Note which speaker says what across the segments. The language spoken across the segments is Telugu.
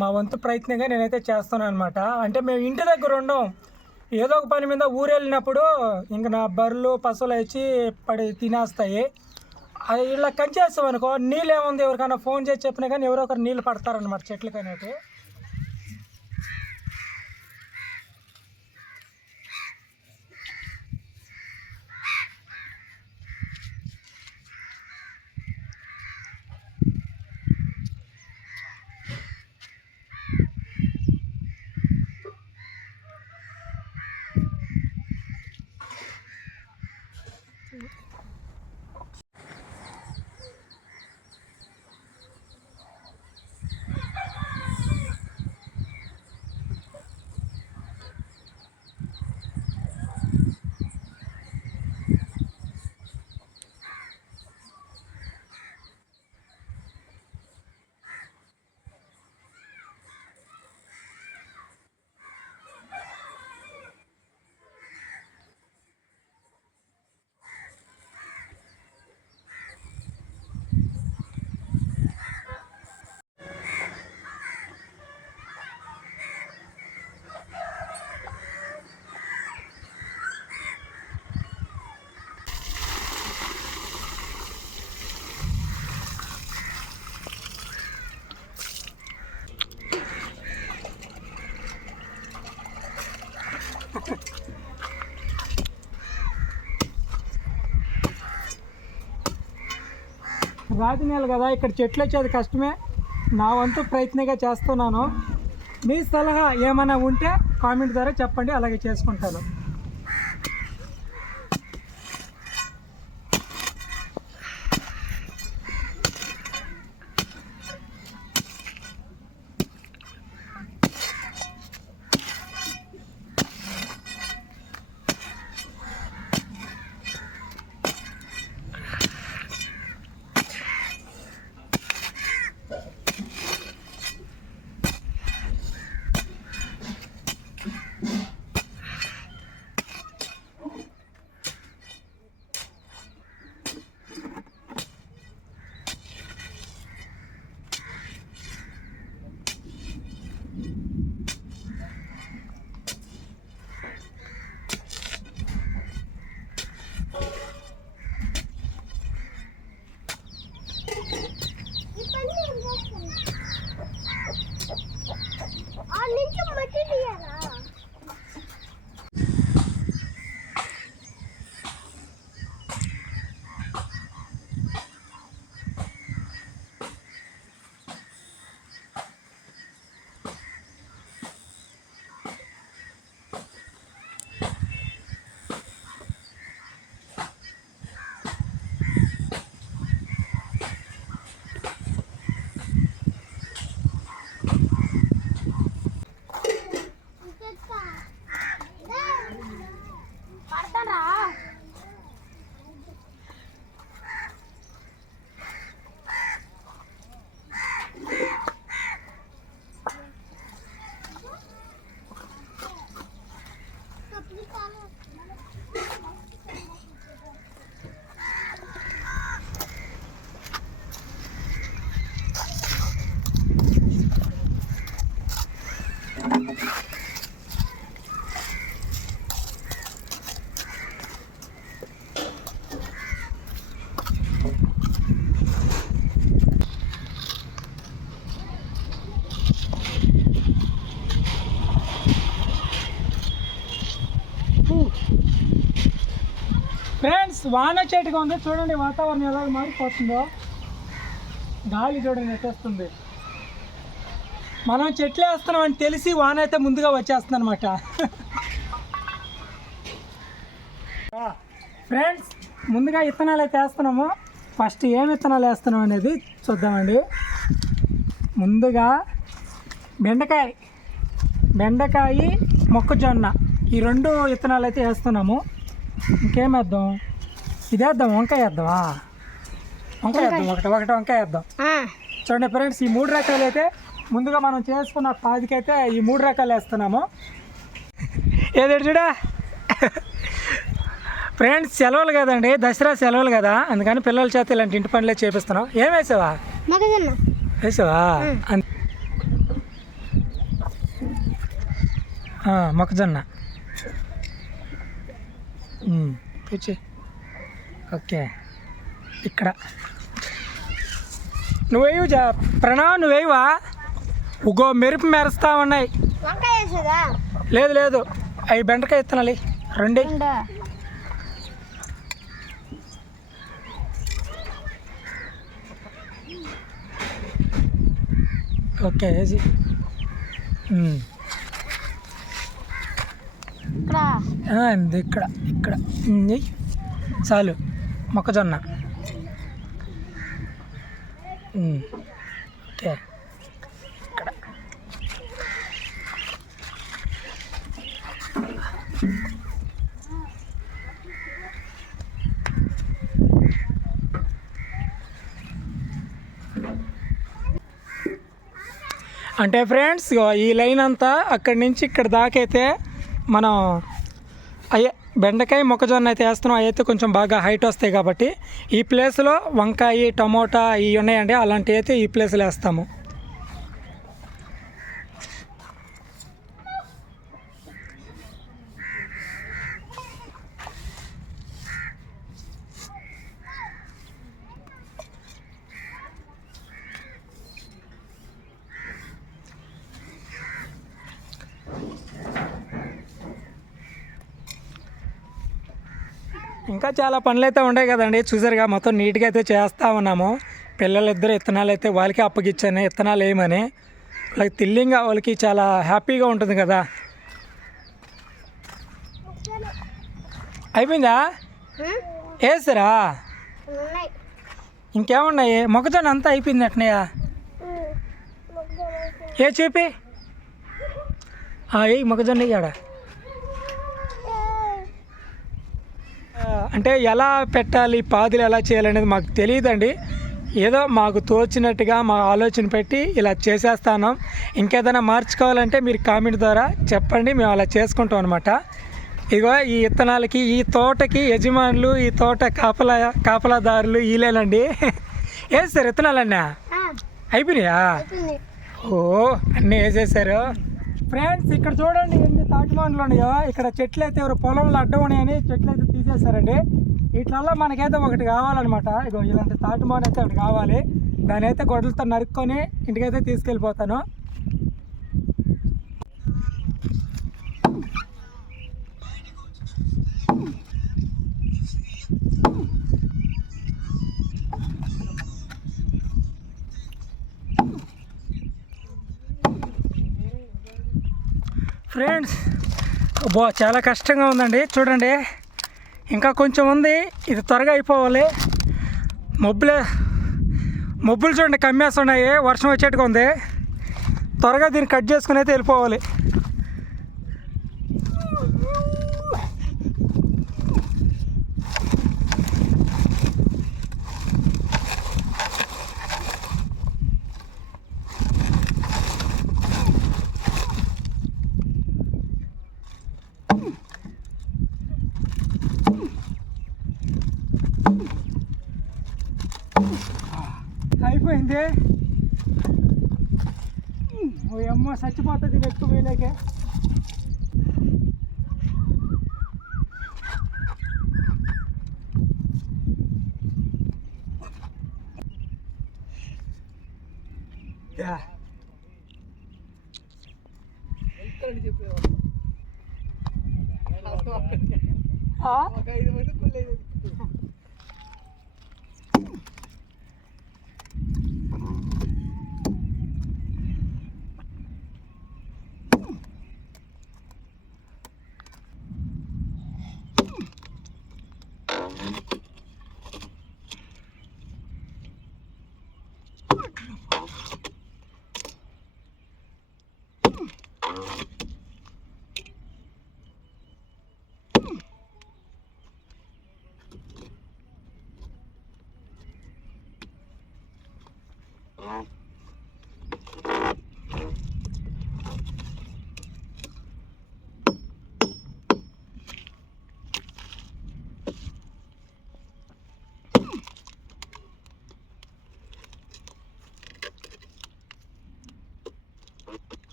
Speaker 1: మా వంతు ప్రయత్నంగా నేనైతే చేస్తాను అనమాట అంటే మేము ఇంటి దగ్గర ఉండం. ఏదో ఒక పని మీద ఊరు వెళ్ళినప్పుడు ఇంక నా బర్రెలు పశువులు వచ్చి పడి తినేస్తాయి. అది ఇలా కంచేస్తాం అనుకో నీళ్ళు ఏముంది? ఎవరికైనా ఫోన్ చేసి చెప్పినా కానీ ఎవరో ఒకరు నీళ్ళు పడతారనమాట చెట్లకి అనేది రాతి నేల కదా ఇక్కడ చెట్లు వచ్చేది కష్టమే. నా వంతు ప్రయత్నంగా చేస్తున్నాను. మీ సలహా ఏమైనా ఉంటే కామెంట్ ద్వారా చెప్పండి అలాగే చేసుకుంటాను. వాన చెట్టుగా ఉంది. చూడండి వాతావరణం ఎలా మారిపోతుందో. గాలి చూడండి ఎట్టేస్తుంది మనం చెట్లు వేస్తున్నాం అని తెలిసి వాన అయితే ముందుగా వచ్చేస్తుంది అనమాట ఫ్రెండ్స్ ముందుగా విత్తనాలు అయితే వేస్తున్నాము. ఫస్ట్ ఏం విత్తనాలు వేస్తున్నాం అనేది చూద్దామండి. ముందుగా బెండకాయ బెండకాయ మొక్కజొన్న ఈ రెండు విత్తనాలు అయితే వేస్తున్నాము. ఇంకేం వేద్దాం? ఇదేద్దాం వంకాయ వేద్దామా? వంకాయ వేద్దాం ఒకటి ఒకటి వంకాయ వేద్దాం. చూడండి ఫ్రెండ్స్ ఈ మూడు రకాలు అయితే ముందుగా మనం చేసుకున్న పాదికైతే ఈ మూడు రకాలు వేస్తున్నాము. ఏదేడు చూడా? ఫ్రెండ్స్ సెలవులు కదండి దసరా సెలవులు కదా అందుకని పిల్లల చేత ఇలాంటి ఇంటి పనులే చేపిస్తున్నాం. ఏం వేసావా? వేసావా? మొక్కజొన్న. పిచ్చి ఓకే. ఇక్కడ. నువ్వేవు జా ప్రణవ్ నువ్వేవా ఉగో మెరుపు మెరుస్తా ఉన్నాయి. లేదు లేదు. అవి బెండకాయ ఇత్తనాలి రెండే. ఓకే వేసి.
Speaker 2: ఇక్కడ.
Speaker 1: ఇక్కడ ఇక్కడ. చాలు. మొక్కజొన్న. ఓకే ఇక్కడ. అంటే ఫ్రెండ్స్ ఈ లైన్ అంతా అక్కడి నుంచి ఇక్కడ దాకైతే మనం అయ్యే బెండకాయ మొక్కజొన్న అయితే వేస్తున్నాం. అయితే కొంచెం బాగా హైట్ వస్తాయి కాబట్టి ఈ ప్లేస్లో వంకాయ టమోటా ఇవి ఉన్నాయండి. అలాంటివి అయితే ఈ ప్లేస్లో వేస్తాము. ఇంకా చాలా పనులు అయితే ఉన్నాయి కదండి. చూసారుగా మొత్తం నీట్గా అయితే చేస్తూ ఉన్నాము. పిల్లలిద్దరు ఇత్తనాలు అయితే వాళ్ళకి అప్పగిచ్చాను. ఇత్తనాలు వేయమని వాళ్ళకి తిల్లింగా వాళ్ళకి చాలా హ్యాపీగా ఉంటుంది కదా. అయిపోయిందా? వేసారా ఇంకేమున్నాయి? మొక్కజొన్న అంతా అయిపోయింది అట్నయ్యా ఏ చూపి? ఏ మొక్కజొన్న ఇయ్యాడా? అంటే ఎలా పెట్టాలి పాదులు ఎలా చేయాలనేది మాకు తెలియదండి. ఏదో మాకు తోచినట్టుగా మా ఆలోచన పెట్టి ఇలా చేసేస్తాను. ఇంకేదైనా మార్చుకోవాలంటే మీరు కామెంట్ ద్వారా చెప్పండి మేము అలా చేసుకుంటాం అనమాట ఇగో ఈ ఇత్తనాలకి ఈ తోటకి యజమానులు ఈ తోట కాపలా కాపలాదారులు వీలేనండి వేస్తారు ఇత్తనాలన్నా? అయిపోయినాయా. ఓ అన్నీ వేసేసారు. ఫ్రెండ్స్ ఇక్కడ చూడండి ఎన్ని తాటిమాన్లు ఉన్నాయో. ఇక్కడ చెట్లు అయితే ఎవరు పొలంలో అడ్డం ఉన్నాయని చెట్లు అయితే తీసేశారండి. వీటిలల్లో మనకైతే ఒకటి కావాలన్నమాట. ఇగో ఇలాంటి తాటిమాన్ అయితే ఒకటి కావాలి. దాని అయితే గొడ్డలతో నరుక్కొని ఇంటికైతే తీసుకెళ్ళిపోతాను. ఫ్రెండ్స్ బో చాలా కష్టంగా ఉందండి. చూడండి ఇంకా కొంచెం ఉంది. ఇది త్వరగా అయిపోవాలి. మబ్బులే మబ్బులు చూడండి కమ్మేస్తున్నాయి. వర్షం వచ్చేట్టుగా ఉంది. త్వరగా దీన్ని కట్ చేసుకుని అయితే వెళ్ళిపోవాలి. చచ్చిపోతుంది ఎక్కువ వేయలేకే యా. know?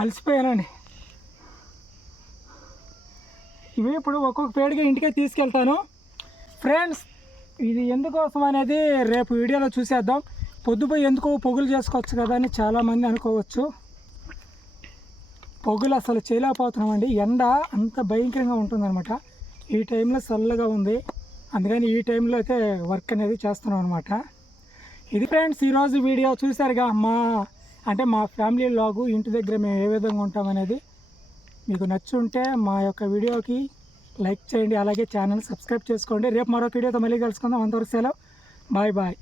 Speaker 1: అలసిపోయానండి. ఇవి ఇప్పుడు ఒక్కొక్క పేడిగా ఇంటికే తీసుకెళ్తాను. ఫ్రెండ్స్ ఇది ఎందుకోసం అనేది రేపు వీడియోలో చూసేద్దాం. పొద్దుపోయి ఎందుకో పొగులు చేసుకోవచ్చు కదా అని చాలామంది అనుకోవచ్చు. పొగులు అసలు చేయలేకపోతున్నామండి. ఎండ అంత భయంకరంగా ఉంటుందన్నమాట. ఈ టైంలో చల్లగా ఉంది. అందుకని ఈ టైంలో అయితే వర్క్ అనేది చేస్తున్నాం అనమాట ఇది ఫ్రెండ్స్ ఈరోజు వీడియో చూసారుగా మా అంటే మా ఫ్యామిలీ లాగు ఇంటి దగ్గర మేము ఏ విధంగా ఉంటామనేది మీకు నచ్చుంటే మా యొక్క వీడియోకి లైక్ చేయండి అలాగే ఛానల్ సబ్స్క్రైబ్ చేసుకోండి. రేపు మరొక వీడియోతో మళ్ళీ కలుసుకుందాం. అంతవరకు సెలవు. Bye bye.